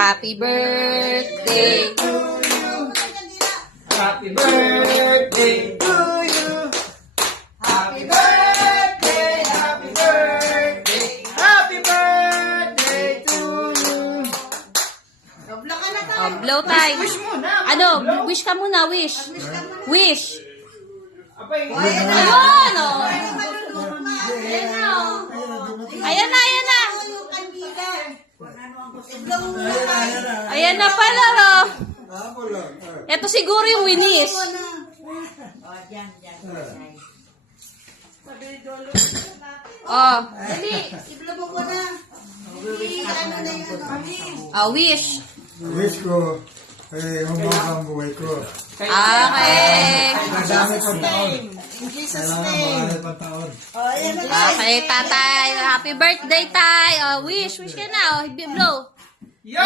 Happy birthday to you. Happy birthday to you. Happy birthday, happy birthday, happy birthday to you. Blow tayo. Wish muna. Ano? Wish ka muna, wish. Wish. Apay, Ayun, oh. Ayan na, ayan na. Ayan na pala, oh. Ito siguro yung winis. Oh, dali. Wish. Wish ko, humabang buhay ko. Okay. Madami pang taon. Kailangan marami pang taon. Okay, tatay. Happy birthday, tay. Oh, wish. Wish ka na, oh. Blow. Yo!